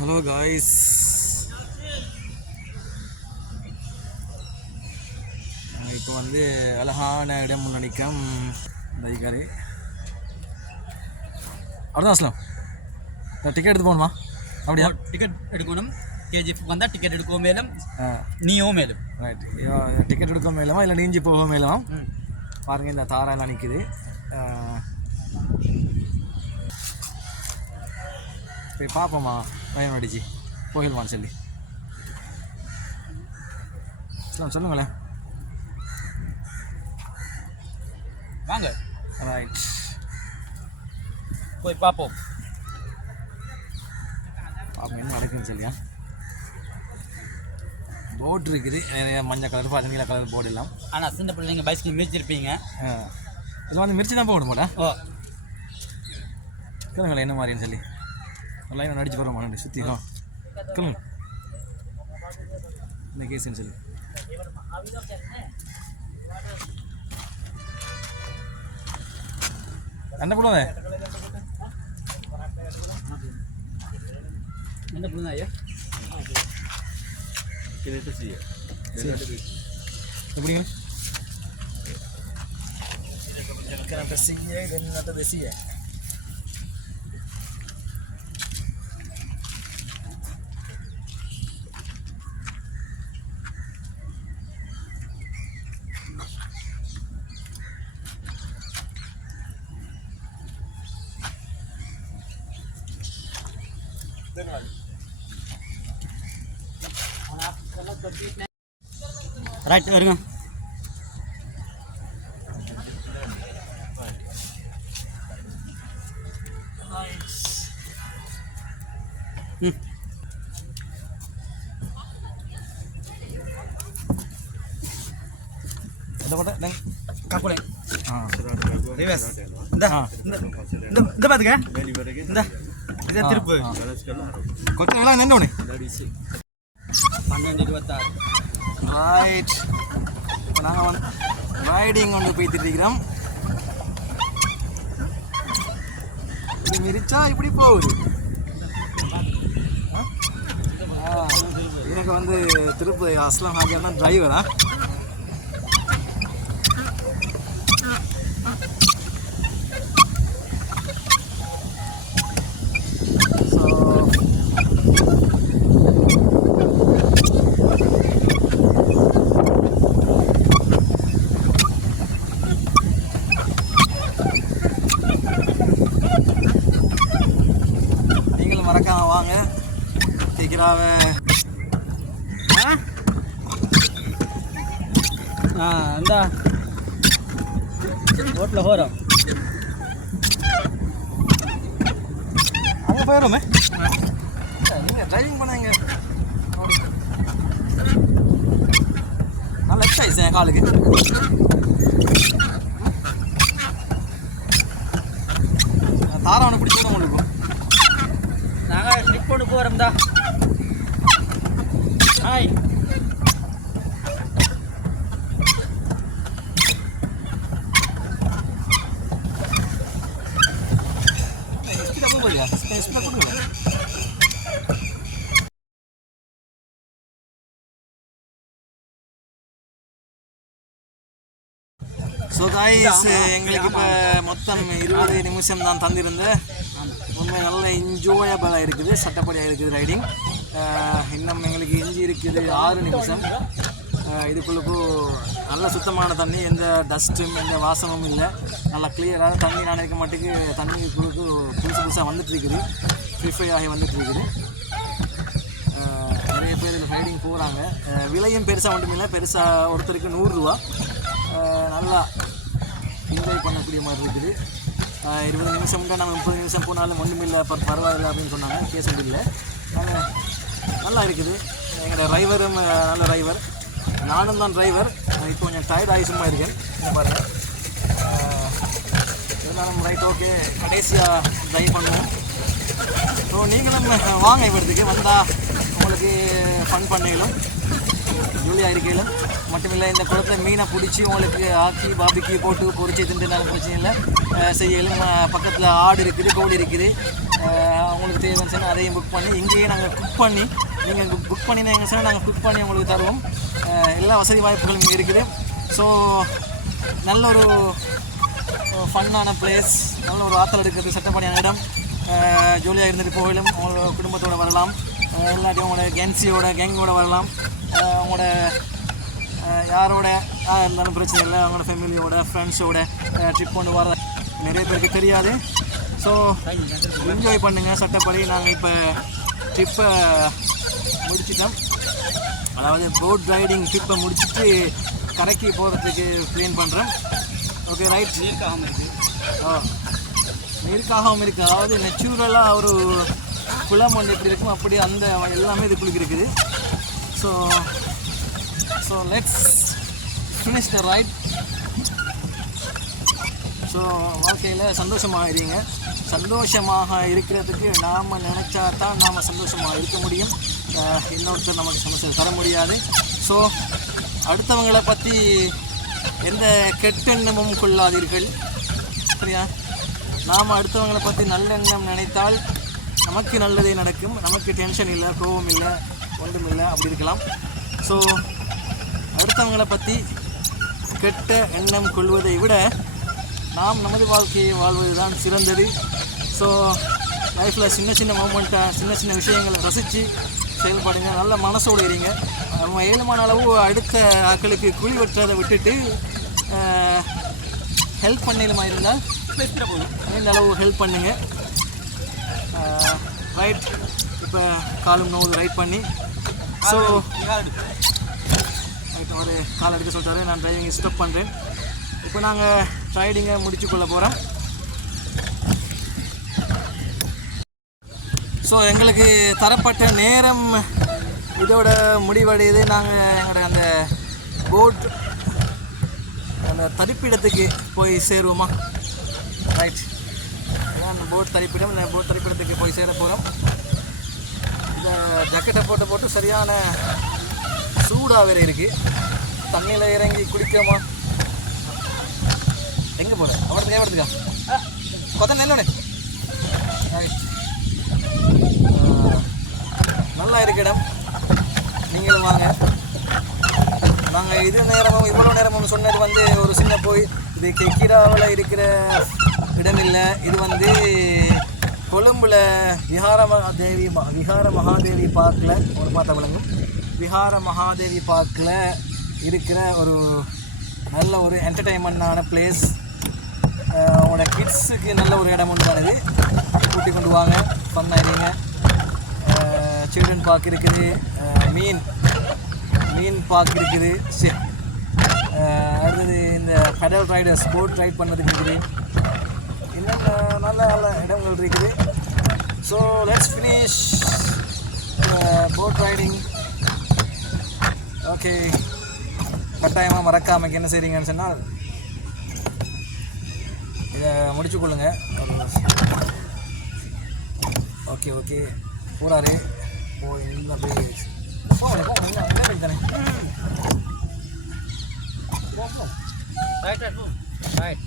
Hello guys, இப்போ வந்து அழகான இடம் நினைக்கும் தைக்காரு அவ்வளோதான் அஸ்லாம். டிக்கெட் எடுத்து போகணுமா? அப்படியா? டிக்கெட் எடுக்கணும். கேஜிஎஃப் வந்தால் டிக்கெட் எடுக்கவும் மேலும் நீயும் மேலும். ரைட், டிக்கெட் எடுக்க மேலுமா இல்லை நீஞ்சி போக மேலும்? பாருங்கள், இந்த தாரெல்லாம் நிற்குது. போய் பார்ப்போமா பயம் அடிச்சு போயிடுவான்னு சொல்லி. சொல்லுங்களேன். வாங்க, ரைட், போய் பார்ப்போம். பார்ப்போம் என்ன நடக்குதுன்னு சொல்லியா. போட் இருக்குது, மஞ்சள் கலர் பார்த்து நீல கலர் போர்டு எல்லாம். ஆனால் சின்ன பிள்ளைங்க பைஸ்கில் மிரிச்சிருப்பீங்க. இதில் வந்து மிரிச்சு தான் போகணும் போட. ஓ, கேளுங்களேன் என்ன மாதிரின்னு சொல்லி. லைன் அடிச்சு போகிறோம் மாட்டேன் சுற்றி. கேளுங்க என்ன கேஸுன்னு சொல்லி. என்ன பண்ணுவாங்க? என்ன பண்ணுங்க ஐயா? எப்படிங்க? என்னத்த பேசிய ரைட் வருங்க. காக்குலை இந்த பாத்துக்க, இந்த இதை திருப்பு. கொஞ்சம் எல்லாம் நின்று 12:26. ரைட், இப்போ நாங்கள் வந்து ரைடிங் கொண்டு போய்த்துட்டு இருக்கிறோம். இப்படி மிரிச்சா இப்படி போகுது. எனக்கு வந்து திருப்பதி அஸ்லாம் ஹாஜர் தான் டிரைவரா. மறக்காம வாங்க கேட்கிறாவே. இந்த ரோட்டில் போகிறோம், அங்கே போயிடுமே. நீங்கள் டிரைவிங் பண்ணாங்க நல்லா எக்ஸசைஸ் என் காலுக்கு. தாராவனை பிடிச்சி தான் முடிக்கும். நாங்கள் ஸ்லிப் கொண்டு போகிறோம் தான். ஹாய், ஸோ காய்ஸ், எங்களுக்கு இப்போ மொத்தம் 20 நிமிஷம் தான் தந்திருந்தேன். உண்மை நல்ல என்ஜாயபிளாக இருக்குது, சட்டப்படியாக இருக்குது ரைடிங். இன்னும் எங்களுக்கு இஞ்சி இருக்குது 6 நிமிஷம். இதுக்குள்ளுக்கும் நல்ல சுத்தமான தண்ணி, எந்த டஸ்ட்டும் எந்த வாசமும் இல்லை. நல்லா கிளியராக தண்ணி நினைக்க மாட்டேக்கு தண்ணிக்குள்ளுக்கு புதுசாக வந்துட்டுருக்குது, ப்ரிஃபை ஆகி வந்துட்டுருக்குது. நிறைய பேர் இதில் ரைடிங் போகிறாங்க. விலையும் பெருசாக ஒன்றும் இல்லை, பெருசாக ஒருத்தருக்கு 100 ரூபா. நல்லா என்ஜாய் பண்ணக்கூடிய மாதிரி இருக்குது. 20 நிமிஷம் நம்ம 30 நிமிஷம் போனாலும் ஒன்றும் இல்லை, பரவாயில்லை அப்படின்னு சொன்னாங்க. கேஸ் ஒன்றும் இல்லை, நல்லா இருக்குது. எங்களோட டிரைவரும் நல்ல டிரைவர், நானும் தான் டிரைவர். இப்போ கொஞ்சம் டயர்ட் ஆகி சும்மா இருக்கேன். பாருங்கள், இருந்தாலும் ரைட், ஓகே, கடைசியாக ட்ரைவ் பண்ணுவோம். ஸோ நீங்களும் வாங்க, இவரத்துக்கு வந்தால் உங்களுக்கு ஃபன் பண்ணிக்கலாம், ஜூலியாக இருக்கையிலும். மட்டுமில்லை, இந்த குளத்தில் மீனை பிடிச்சி உங்களுக்கு ஆக்கி பாபிக்கு போட்டு பொறிச்சு திண்டுனாலும் பிரச்சனை இல்லை, செய்யலும். பக்கத்தில் ஆடு இருக்குது, கோழி இருக்குது. அவங்களுக்கு தேவையான வேணும்னு சொன்னால் அதையும் புக் பண்ணி இங்கேயே நாங்கள் குக் பண்ணி நீங்கள் புக் பண்ணினீங்க சொன்னால் நாங்கள் குக் பண்ணி உங்களுக்கு தருவோம். எல்லா வசதி வாய்ப்புகளும் இங்கே இருக்குது. ஸோ நல்ல ஒரு ஃபன்னான பிளேஸ், நல்ல ஒரு ஆற்றல் இருக்கிறது, சட்டப்படியான இடம். ஜாலியாக இருந்துட்டு போகலும் உங்களோட குடும்பத்தோடு வரலாம், இல்லாட்டி உங்களோட கேங்கோட வரலாம். உங்களோட யாரோட இருந்தாலும் பிரச்சனை இல்லை, அவங்களோட ஃபேமிலியோட ஃப்ரெண்ட்ஸோட ட்ரிப் கொண்டு வர நிறைய பேருக்கு தெரியாது. ஸோ என்ஜாய் பண்ணுங்கள். சட்டப்படி நாங்கள் இப்போ ட்ரிப்பை முடிச்சிட்டோம். அதாவது போட் ரைடிங் ட்ரிப்பை முடிச்சுட்டு கரைக்கு போகிறதுக்கு ப்ளான் பண்ணுறேன். Okay right. நீருக்காகவும் இருக்குது. அதாவது நேச்சுரலாக ஒரு குளம் ஒன்று எப்படி இருக்கும் அப்படி அந்த எல்லாமே இதுக்குள்ளுக்கு இருக்குது. So let's finish the right. So வாழ்க்கையில் சந்தோஷமாக இருங்க. சந்தோஷமாக இருக்கிறதுக்கு நாம் நினச்சா தான் நாம் சந்தோஷமாக இருக்க முடியும். இன்னொருத்தர் நமக்கு சந்தோஷம் தர முடியாது. ஸோ அடுத்தவங்களை பற்றி எந்த கெட்டெண்ணமும் கொள்ளாதீர்கள், சரியா? நாம் அடுத்தவங்களை பற்றி நல்லெண்ணம் நினைத்தால் நமக்கு நல்லதே நடக்கும். நமக்கு டென்ஷன் இல்லை, கோபம் இல்லை, ஒன்றும் இல்லை, அப்படி இருக்கலாம். ஸோ அடுத்தவங்களை பற்றி கெட்ட எண்ணம் கொள்வதை விட நாம் நமது வாழ்க்கையை வாழ்வது தான் சிறந்தது. ஸோ லைஃப்பில் சின்ன சின்ன மூமெண்ட்டாக சின்ன சின்ன விஷயங்களை ரசித்து செயல்படுங்க. நல்ல மனசோடு இருங்க. நம்ம ஏழுமான அளவு அடுத்த ஆட்களுக்கு குழி வெட்டுறதை விட்டுட்டு ஹெல்ப் பண்ணலுமா இருந்தால் இந்த அளவு ஹெல்ப் பண்ணுங்க. ரைட். இப்போ காலும் நோவு ரைட் பண்ணி ஸோ ரைட் ஒரு கால் எடுக்க சொல்லிட்டாரு. நான் டிரைவிங்கை ஸ்டாப் பண்ணுறேன். இப்போ நாங்கள் ரைடிங்கை முடிச்சு கொள்ள போகிறோம். ஸோ எங்களுக்கு தரப்பட்ட நேரம் இதோட முடிவடையுது. நாங்கள் எங்களோட அந்த போட் அந்த தரிப்பிடத்துக்கு போய் சேருவோமா? ரைட். அந்த போட் தரிப்பிடம், இந்த போட் தரிப்பிடத்துக்கு போய் சேர போகிறோம். இந்த ஜக்கெட்டை போட்டு சரியான சூடாக வேறு இருக்குது. தண்ணியில் இறங்கி குளிக்கோமா? எங்கே போகிறேன்? அவடத்துக்கா கொத்த நெல்லோட ரைட். நல்லா இருக்கு இடம், நீங்களும் வாங்க. நாங்கள் இவ்வளோ நேரமும் சொன்னது வந்து ஒரு சின்ன போய் இது கெக்கிராவில் இருக்கிற இடம் இல்லை. இது வந்து கொழும்புல விஹார மகாதேவி பார்க்கில் ஒரு பார்த்தா விளங்கும். விஹார மகாதேவி பார்க்கில் இருக்கிற ஒரு நல்ல ஒரு என்டர்டெயின்மெண்டான பிளேஸ். உங்களோட கிட்ஸுக்கு நல்ல ஒரு இடம் உண்டானது. கூட்டி கொண்டு வாங்க, ஃபன்னாயிருங்க. சில்ட்ரன் பார்க் இருக்குது, மீன் பார்க் இருக்குது. சரி, அடுத்தது இந்த பெடல் ரைடர்ஸ் போட் ரைட் பண்ணுறதுக்கு இருக்குது. இன்னும் நல்ல நல்ல இடங்கள் இருக்குது. So let's finish boat riding. Okay, கட்டாயமாக மறக்காமல் என்ன செய்கிறீங்கன்னு சொன்னால் இதை முடிச்சு கொள்ளுங்க. ஓகே போகிறாரு. தானே ரைட்.